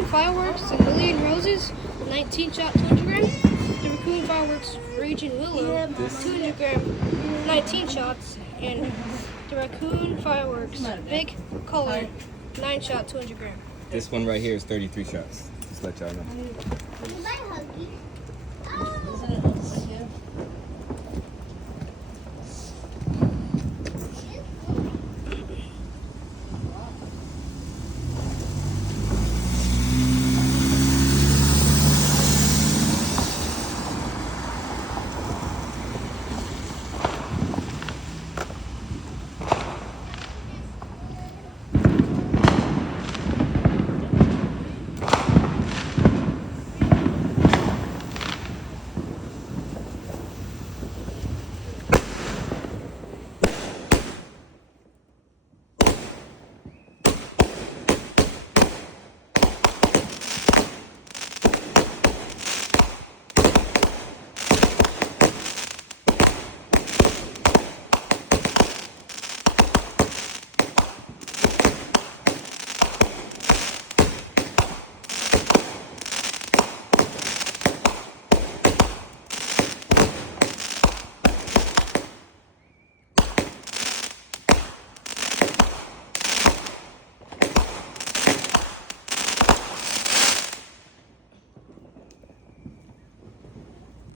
Raccoon Fireworks and Million Roses, 19 shot, 200 gram. The Raccoon Fireworks Rage and Willow, 200 gram, 19 shots. And the Raccoon Fireworks Big Color, 9 shot, 200 gram. This one right here is 33 shots. Just let y'all know. Bye, Huggy. Oh.